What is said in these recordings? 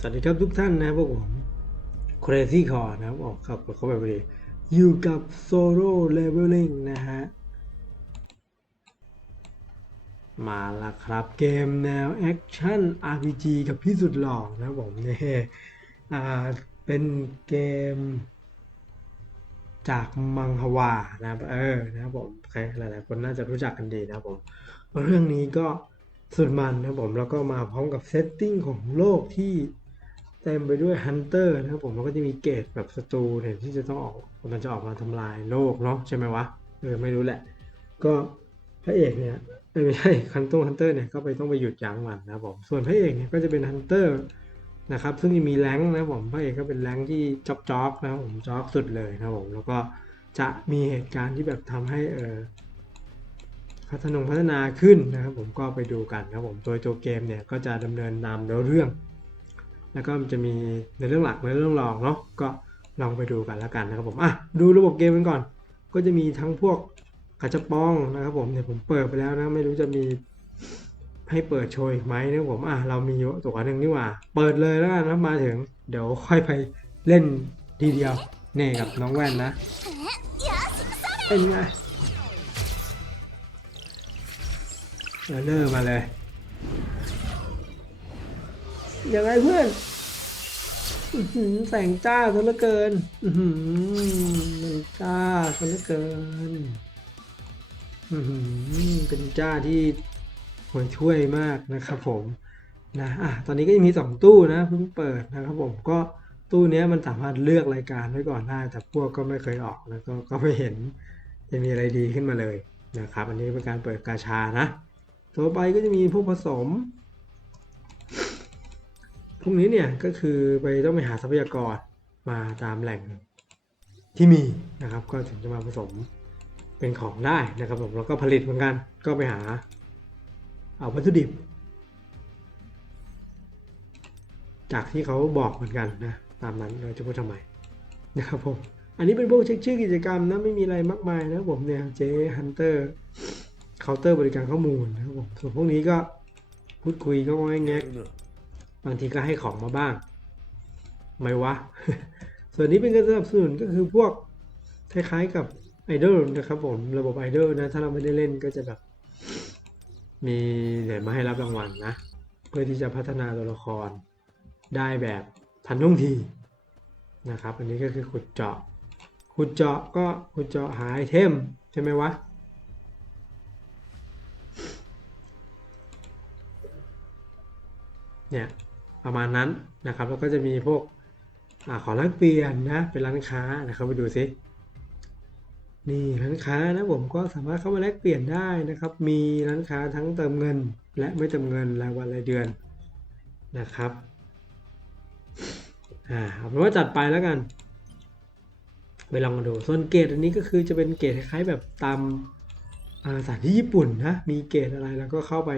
สวัสดีครับทุกท่านนะครับพวกผม Crazy Core นะครับออกขับเข้าไปพอดีอยู่กับ Solo Leveling นะฮะ มาละครับเกมแนวแอคชั่น RPG กับพี่สุดหล่อนะผมเนี่ยเป็นเกมจากมังฮวานะครับเออนะผมใครหลายๆ คนน่าจะรู้จักกันดีนะผม เรื่องนี้ก็สุดมันนะผมแล้วก็มาพร้อมกับเซตติ้งของโลกที่ ต็มไปด้วยฮันเตอร์นะครับผมแล้วก็จะมีเกตแบบศัตรูเนี่ยที่จะต้องออกมันจะออกมาทำลายโลกเนาะใช่ไหมวะเออไม่รู้แหละ ก็พระเอกเนี่ยไม่ใช่คันตงฮันเตอร์เนี่ยก็ไปต้องไปหยุดยั้งมันนะครับผมส่วนพระเอกเนี่ยก็จะเป็นฮันเตอร์นะครับซึ่งจะมีแรงนะครับผมพระเอกก็เป็นแรงที่จ็อกจ็อกๆนะครับผมจ็อกสุดเลยนะครับผมแล้วก็จะมีเหตุการณ์ที่แบบทำให้เออพัฒนงพัฒนาขึ้นนะครับผมก็ไปดูกันนะครับผมโดยตัวเกมเนี่ยก็จะดำเนินตามเนื้อเรื่อง แล้วก็มันจะมีในเรื่องหลักในเรื่องรองเนาะก็ลองไปดูกันแล้วกันนะครับผมอะดูระบบเกมกันก่อน ก็จะมีทั้งพวกกระจับปองนะครับผมเนี่ยผมเปิดไปแล้วนะไม่รู้จะมีให้เปิดโชว์อีกไหมนะครับผมอะเรามีตัวหนึ่งนี่หว่า เปิดเลยแล้วกันนะมาถึง เดี๋ยวค่อยไปเล่นทีเดียวนี่กับน้องแว่นนะเป็นไงเออเลอร์มาเลย ยังไงเพื่อนแสงจ้าซะเหลือเกินหือมันจ้าซะเหลือเกินเป็นจ้าที่ห่วยช่วยมากนะครับผมนะอะตอนนี้ก็ยังมีสองตู้นะเพิ่งเปิดนะครับผมก็ตู้นี้มันสามารถเลือกรายการไว้ก่อนได้แต่พวกก็ไม่เคยออกแล้วก็ก็ไม่เห็นจะมีอะไรดีขึ้นมาเลยนะครับ อันนี้เป็นการเปิดกาชานะ ต่อไปก็จะมีพวกผสม พวกนี้เนี่ยก็คือไปต้องไปหาทรัพยากรมาตามแหล่งที่มีนะครับ ก็ถึงจะมาผสมเป็นของได้นะครับผมแล้วก็ผลิตเหมือนกันก็ไปหาเอาวัตถุดิบ จากที่เขาบอกเหมือนกันนะตามนั้นเราจะพูดทำไมนะครับผมอันนี้เป็นพวกเช็คชื่อกิจกรรมนะไม่มีอะไรมากมายนะผมเนี่ยเจฮันเตอร์เคาน์เตอร์บริการข้อมูลนะครับผมส่วนพวกนี้ก็พูดคุยก็ง่ายแงกบางทีก็ให้ของมาบ้างไม่วะ ส่วนนี้เป็นการสนับสนุนก็คือพวกคล้ายๆกับไอดอลนะครับผมระบบไอดอลนะ ถ้าเราไม่ได้เล่นก็จะแบบ มีเหรียญมาให้รับรางวัลนะ เพื่อที่จะพัฒนาตัวละครได้แบบทันท่วงทีนะครับ อันนี้ก็คือขุดเจาะ ขุดเจาะก็ขุดเจาะหาไอเทมใช่ไหมวะเนี่ย ประมาณนั้นนะครับ แล้วก็จะมีพวกอขอแลกเปลี่ยนนะเป็นร้านค้านะครับไปดูซินี่ร้านค้านะผมก็สามารถเข้ามาแลกเปลี่ยนได้นะครับ มีร้านค้าทั้งเติมเงิน และไม่เติมเงินรายวันรายเดือนนะครับอ่าเอาเป็นว่าจัดไปแล้วกันไปลองมาดูส่วนเกรดอันนี้ก็คือจะเป็นเกรดคล้ายๆแบบตามอ่าสถานที่ญี่ปุ่นนะมีเกรดอะไรแล้วก็เข้าไป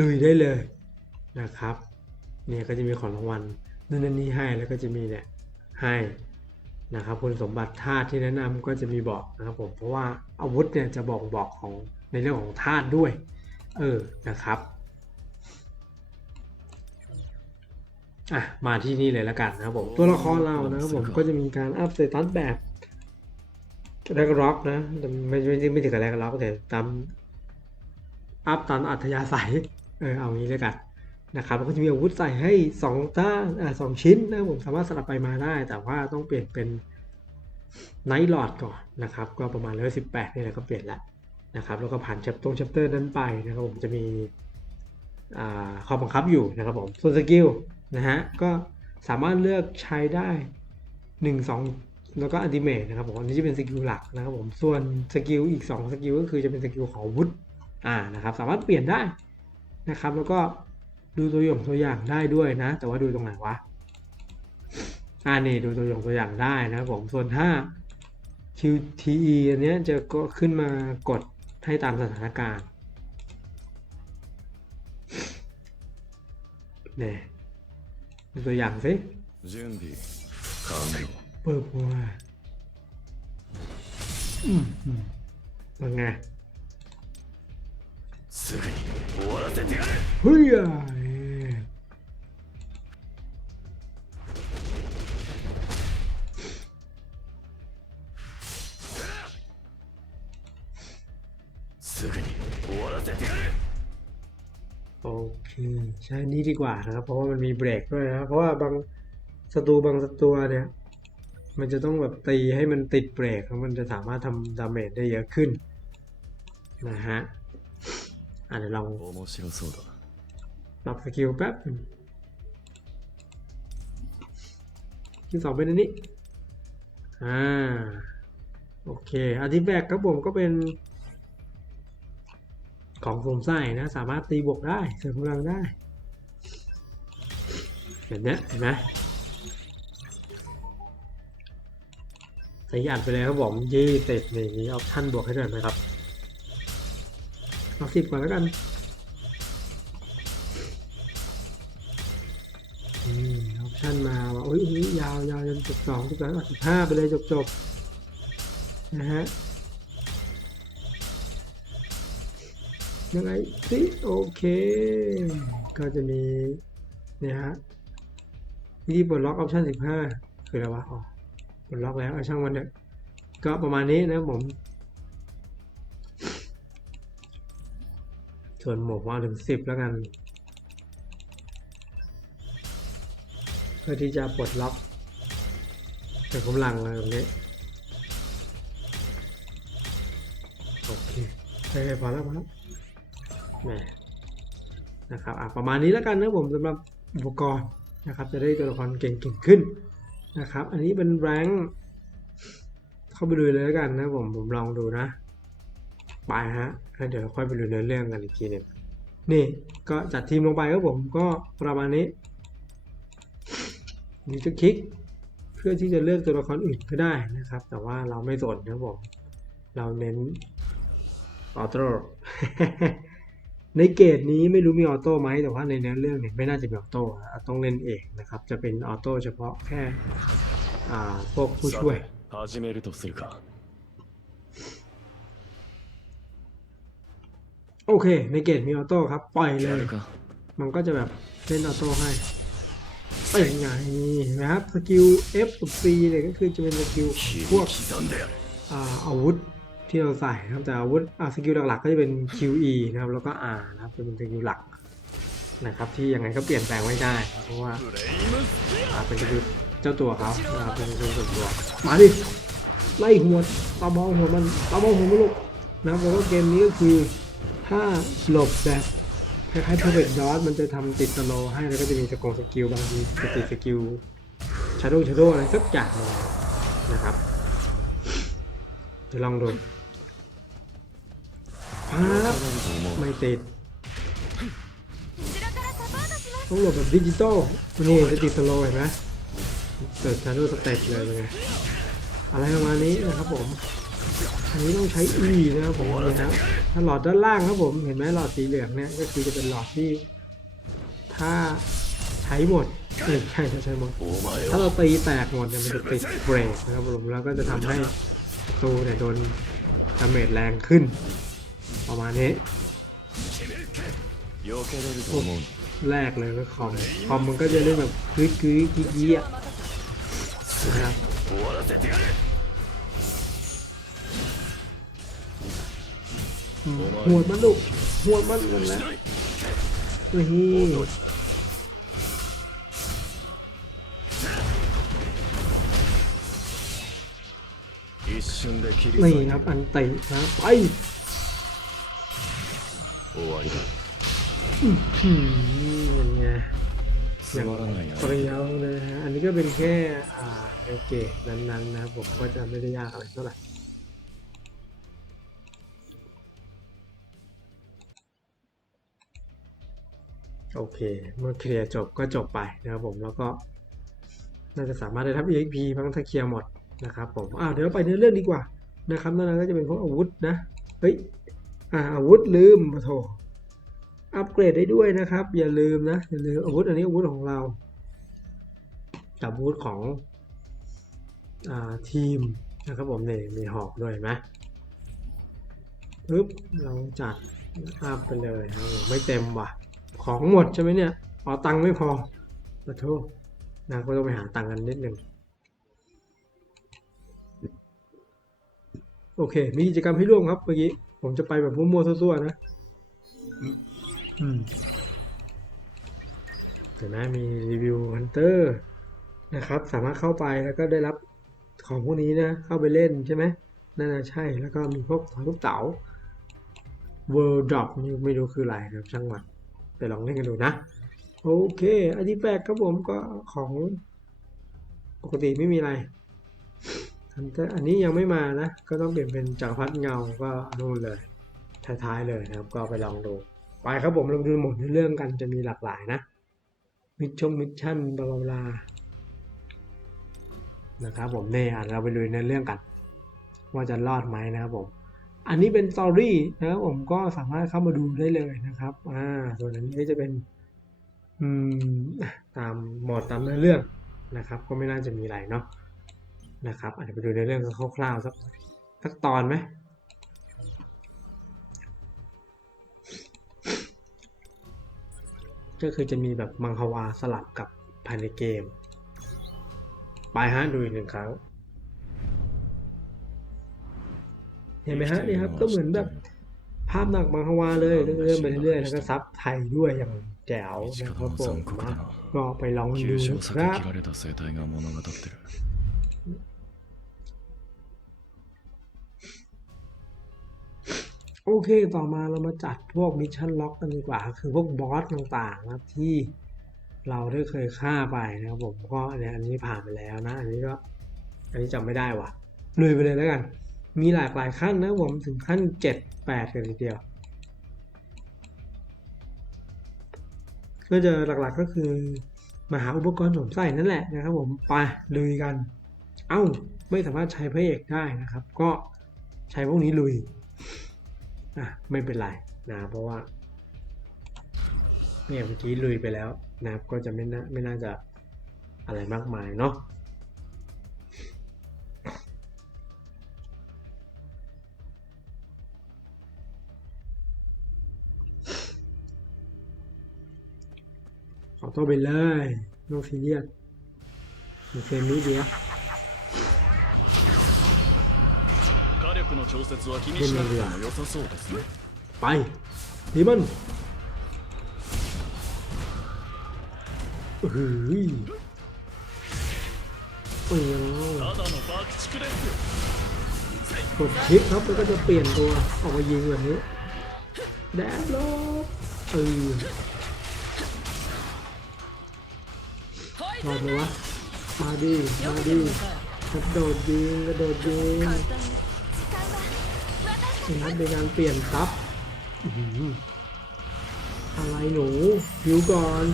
ลุยได้เลยนะครับ เนี่ยก็จะมีของรางวัลนู่นนั่นนี่ให้แล้วก็จะมีเนี่ยให้นะครับคุณสมบัติธาตุที่แนะนำก็จะมีบอกนะครับผมเพราะว่าอาวุธเนี่ยจะบอกบอกของในเรื่องของธาตุด้วย เออนะครับอะมาที่นี่เลยแล้วกันนะครับผมตัวละครเรานะครับผมก็จะมีการอัพสเตตัสแบบแรกร็อกนะแต่ไม่ไม่ไม่ถึงกับแรกร็อกแต่ตามอัพตามอัธยาศัยเออเอางี้เลยกัน นะครับแล้วก็จะมีอาวุธใส่ให้2ต้านอ่าสองชิ้นนะครับผมสามารถสลับไปมาได้ แต่ว่าต้องเปลี่ยนเป็นไนท์ลอดก่อนนะครับ ก็ประมาณเลเวลสิบแปดนี่แหละก็เปลี่ยนแล้วนะครับ แล้วก็ผ่านแชปตรงแชปเตอร์นั้นไปนะครับผมจะมีข้อบังคับอยู่นะครับผมส่วนสกิลนะฮะก็สามารถเลือกใช้ได้ 1 2 แล้วก็อันติเมทนะครับผมอันนี้จะเป็นสกิลหลักนะครับผมส่วนสกิลอีก 2 สกิลก็คือจะเป็นสกิลของอาวุธอ่านะครับสามารถเปลี่ยนได้นะครับ แล้วก็ ดูตัวอย่างตัวอย่างได้ด้วยนะ แต่ว่าดูตรงไหนวะอันนี้ดูตัวอย่างตัวอย่างได้นะผมส่วนถ้า QTE อันเนี้ยจะก็ขึ้นมากดให้ตามสถานการณ์เนี่ยดูตัวอย่างสิเปิดหัวเป็นไงเฮ้ย ใช้นี้ดีกว่านะครับ เพราะว่ามันมีเบรกด้วยนะเพราะว่าบางศัตรูบางตัวเนี่ย มันจะต้องแบบตีให้มันติดเบรกมันจะสามารถทำดาเมจได้เยอะขึ้นนะฮะอันนี้ลองปรับสกิลแป๊บที่สองเป็นอันนี้อ่าโอเคอันที่แบกครับผมก็เป็น ของโคมงสร้นะ สามารถตีบวกได้เสริมพลังได้ เห็นไหมเห็นไหมใส่อัดไปเลยครับผมยี่สิบนี่มีออปชั่นบวกให้ด้วยนะครับเอาสิบก่อนแล้วกันอืมออปชั่นมาว่าโอ้ยยาวยาวจนจบสองจบสามสิบห้าไปเลยจบจบนะฮะยังไงสิโอเค ก็จะมีเนี่ยฮะ ที่ปลดล็อกออปชั่นสิบห้าคืออะไรวะอ๋อปลดล็อกแล้วเอาช่างมันเถอะก็ประมาณนี้นะผม ส่วนหมวกว่าถึงสิบแล้วกัน เพื่อที่จะปลดล็อกเป็นกำลังอะไรแบบนี้โอเคเฮ้ยพอแล้วพอแล้วแหมนะครับอะประมาณนี้แล้วกันนะผมสำหรับอุปกรณ์ นะครับจะได้ตัวละครเก่งๆขึ้นนะครับ อันนี้เป็นแรงค์เข้าไปดูเลยแล้วกันนะผมผมลองดูนะไปฮะแล้วเดี๋ยวค่อยไปดูเนื้อเรื่องกันอีกทีหนึงนี่ก็จัดทีมลงไปครับผมก็ประมาณนี้นี่จะคลิกเพื่อที่จะเลือกตัวละครอื่นก็ได้นะครับ แต่ว่าเราไม่สนนะผมเราเน้นออโต้ ในเกรดนี้ไม่รู้มีออโต้ไหมแต่ว่าในเนื้อเรื่องเนี่ยไม่น่าจะมีออโต้ต้องเล่นเองนะครับ จะเป็นออโต้เฉพาะแค่พวกผู้ช่วยโอเค ในเกตมีออโต้ครับ ปล่อยเลย มันก็จะแบบเล่นออโต้ให้เป็นไงนะครับ สกิล F กับ C เนี่ยก็คือจะเป็นสกิลพวกอาวุธ ที่เราใส่นะครับจะอาวุธอาสกิลหลักๆก็จะเป็น QE นะครับแล้วก็ R นะครับเป็นสกิลหลักนะครับที่ยังไงก็เปลี่ยนแปลงไม่ได้เพราะว่าอ่เป็นสกิลเจ้าตัวเขานะครับเป็นสกิลส่วนตัวมาดิไล่หัวตามองหัวมันตามองหัวมันลูกนะครับแล้วก็เกมนี้ก็คือถ้าหลบแบบคล้ายๆ perfect dot มันจะทำติดสโลให้แล้วก็จะมีสกงสกิลบางทีจะติดสกิล shadow shadow อะไรสักอย่างนะครับ จะลองดู ไม่ติดต้องหลบแบบดิจิตอลนี่จะติดสโลเห็นไหมเกิดชาร์โสเต็ปเลยเป็นไงอะไรประมาณนี้นะครับผม อันนี้ต้องใช้ E นะครับผมเนะครับถ้าหลอดด้านล่างครับผม เห็นไหมหลอดสีเหลืองเนี่ยก็คือจะเป็นหลอดที่ ถ้าใช้หมดใช่ใช่ใช้หมด ถ้าเราตีแตกหมดเนี่ยมันจะติดเบรกนะครับผมแล้วก็จะทำให้ประตูเนี่ยโดนดาเมจแรงขึ้น ประมาณนี้แรกเลยก็คอม คอมมันก็จะเล่นแบบคืดคืดกี้กี้อะนะครับหัวมันลูกหัวมันลงแล้วเฮ้ยนี่ครับอันติครับไป โอ้ยอืมเป็นไงอย่างเปรี้ยวเลยฮะ อันนี้ก็เป็นแค่อ่อเกนั้นๆนะผมก็จะไม่ได้ยากอะไรเท่าไหร่โอเค เมื่อเคลียร์จบก็จบไปนะครับผมแล้วก็น่าจะสามารถได้ทับ EXP มั้งถ้าเคลียร์หมดนะครับผมอ่าเดี๋ยวไปเนื้อเรื่องดีกว่านะครับนั่นก็จะเป็นพวกอาวุธนะ เฮ้ย อาวุธลืมปะโถอัปเกรดได้ด้วยนะครับ อย่าลืมนะ อย่าลืมอาวุธอันนี้อาวุธของเรากับอาวุธของอทีมนะครับผมเนี่ยมีหอกด้วยไหมปึ๊บเราจัดอัพไปเลยครับไม่เต็มว่ะ ของหมดใช่ไหมเนี่ยอ๋อตังค์ไม่พอขอโทษนะก็ต้องไปหาตังค์กันนิดหนึ่งโอเค มีกิจกรรมให้ร่วมครับเมื่อกี้ ผมจะไปแบบมั่วๆซั่วๆนะ อืมเห็นไหมมีรีวิวฮันเตอร์นะครับ สามารถเข้าไปแล้วก็ได้รับของพวกนี้นะ เข้าไปเล่นใช่ไหมน่าจะใช่แล้วก็มีพวกถอยลูกเต๋า World Drop นี่ไม่รู้คืออะไรนะครับช่างมันไปลองเล่นกันดูนะ โอเค อันที่แปลกครับผมก็ของปกติไม่มีอะไรฮันเต อันนี้ยังไม่มานะ ก็ต้องเปลี่ยนเป็นจักรพรรดิเงาก็นู่นเลยท้ายๆเลยนะครับ ก็ไปลองดู ไปครับผมเราดูหมดเรื่องกันจะมีหลากหลายนะ มิชชงมิชชั่นบลาบลานะครับผมเนี่ยเราไปลุยในเรื่องกัน ว่าจะรอดไหมนะครับผม อันนี้เป็นสตอรี่นะครับผมก็สามารถเข้ามาดูได้เลยนะครับ อ่า ส่วนอันนี้ก็จะเป็น อืม ตามหมดตามเนื้อเรื่องนะครับ ก็ไม่น่าจะมีอะไรเนาะ นะครับอาจจะไปดูในเรื่องคร่าวๆสักสักตอนไหมก็คือจะมีแบบมังควาสลับกับภายในเกม ไปฮะดูอีกหนึ่งครั้ง เห็นไหมฮะนี่ครับก็เหมือนแบบภาพหนักมังควาเลยเรื่อยๆไปเรื่อยๆแล้วก็ซับไทยด้วยอย่างแจ๋วนะครับผมก็ไปลองดูครับ โอเค ต่อมาเรามาจัดพวกมิชชั่นล็อกกันดีกว่า คือพวกบอสต่างๆนะครับที่เราได้เคยฆ่าไปนะครับผมก็เนี่ยอันนี้ผ่านไปแล้วนะ อันนี้ก็ อันนี้จำไม่ได้ว่ะลุยไปเลยแล้วกัน มีหลากหลายขั้นนะผมถึงขั้นเจ็ดแปดกันทีเดียว ก็จะหลักๆก็คือมาหาอุปกรณ์สวมใส่นั่นแหละนะครับผมไปลุยกัน เอ้า ไม่สามารถใช้พระเอกได้นะครับ ก็ใช้พวกนี้ลุย อะไม่เป็นไรนะเพราะว่าเนี่ยเมื่อกี้ลุยไปแล้วนะครับก็จะไม่น่าไม่น่าจะอะไรมากมายเนาะขอตัวไปเลยโนซีเรียสมีเฟรมนี้เดียว 火力の調節は気にしなくても良さそうですね ไปดีมันเฮ้ยโอ้ย ただの爆竹です กดคลิกครับแล้วก็จะเปลี่ยนตัวออกมายิงแบบนี้ แดดลบเออรอดไหมวะ มาดิ มาดิกระโดดยิงกระโดดยิง นัดในการเปลี่ยนซับอะไรหนูหิวก่อน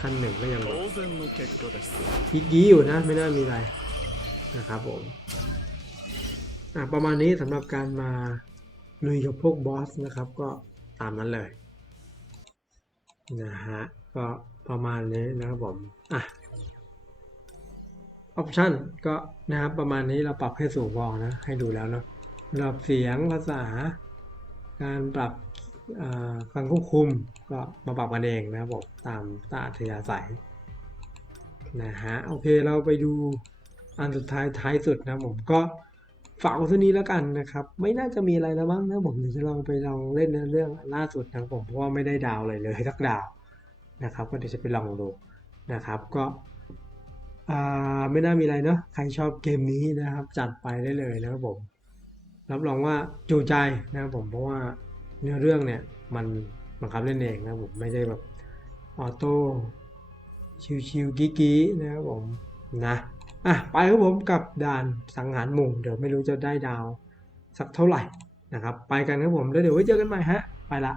ขั้นหนึ่งก็ยังยิกยี่อยู่นะไม่น่ามีอะไรนะครับผมประมาณนี้สำหรับการมาลุยกับพวกบอสนะครับ ก็ตามนั้นเลยนะฮะก็ประมาณนี้นะครับผมอะ ออปชันก็นะครับประมาณนี้เราปรับให้สูงพอนะ ให้ดูแล้วเนาะระดับเสียงภาษา การปรับการควบคุมก็มาปรับกันเองนะครับผมตามตาอัธยาศัยนะฮะโอเคเราไปดูอันสุดท้ายท้ายสุดนะผมก็ฝากไว้เท่านี้แล้วกันนะครับ ไม่น่าจะมีอะไรแล้วมั้งนะผมเดี๋ยวจะลองไปลองเล่นเรื่องล่าสุดนะผมเพราะว่าไม่ได้ดาวเลยเลยสักดาวนะครับ ก็เดี๋ยวจะไปลองดูนะครับ ก็ ไม่น่ามีอะไรเนาะใครชอบเกมนี้นะครับ จัดไปได้เลยนะครับผม รับรองว่าจูใจนะครับผมเพราะว่าเนื้อเรื่องเนี่ยมันบังคับเล่นเองนะครับผมไม่ได้แบบออโต้ชิวๆกี้ๆนะครับผมนะอะไปครับผมกับด่านสังหารหมู่เดี๋ยวไม่รู้จะได้ดาวสักเท่าไหร่นะครับ ไปกันครับผมแล้วเดี๋ยวไว้เจอกันใหม่ฮะ ไปละ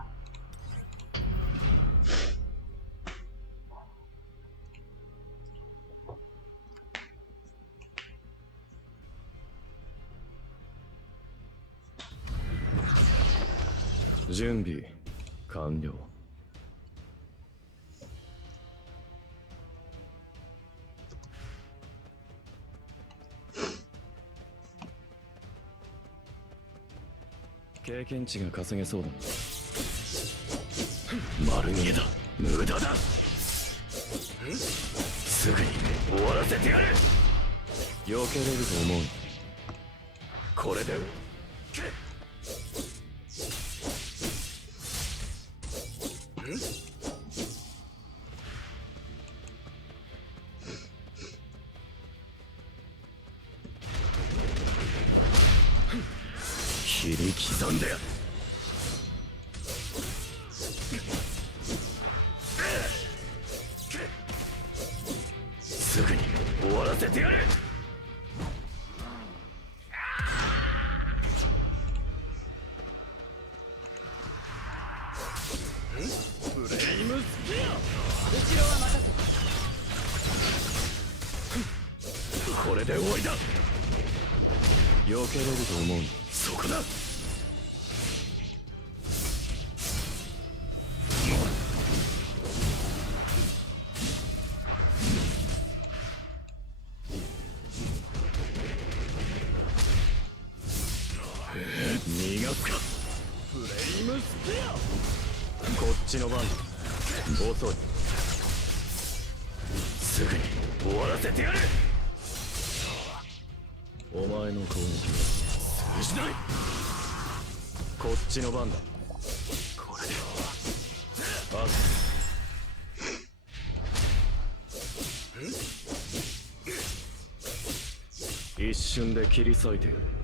準備完了。経験値が稼げそうだな。丸見えだ。無駄だ。すぐに終わらせてやる。避けれると思う。これで Mm-hmm. 後ろは任せこれで終わりだ。避けれると思うそこだ。こっちの番。遅いすぐに終わらせてやる。お前の攻撃は通じないこっちの番だ。これで。あ一瞬で切り裂いてやる